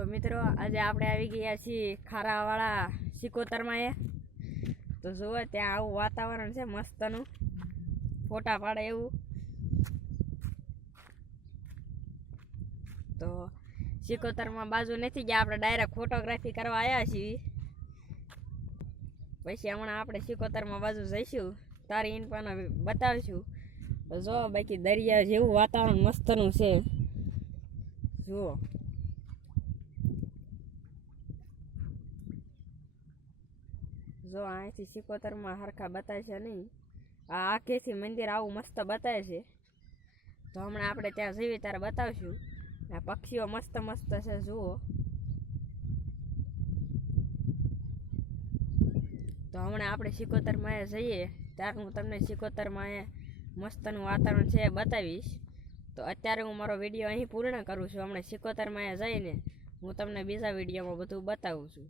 તો મિત્રો, આજે આપણે આવી ગયા છીએ ખારાવાળા સિકોતરમાં એ. તો જુઓ, ત્યાં આવું વાતાવરણ છે, મસ્તનું. ફોટા પાડે એવું. તો સિકોતરમાં બાજુ નથી ગયા, આપણે ડાયરેક્ટ ફોટોગ્રાફી કરવા આવ્યા છીએ. પછી હમણાં આપણે સિકોતરમાં બાજુ જઈશું. તારી પણ બતાવીશું. તો જો બાકી દરિયા જેવું વાતાવરણ મસ્તનું છે. જુઓ. જો અહીંથી સિકોતરમાં હરખા બતાવે છે નહીં. આ આખેથી મંદિર આવું મસ્ત બતાવે છે. તો હમણાં આપણે ત્યાં જઈએ ત્યારે બતાવશું. આ પક્ષીઓ મસ્ત મસ્ત છે, જુઓ. તો હમણાં આપણે સિકોતરમાં જઈએ. ત્યારે હું તમને સિકોતરમાં મસ્તનું વાતાવરણ છે એ બતાવીશ. તો અત્યારે હું મારો વીડિયો અહીં પૂર્ણ કરું છું. હમણાં સિકોતરમાં જઈને હું તમને બીજા વિડીયોમાં બધું બતાવું છું.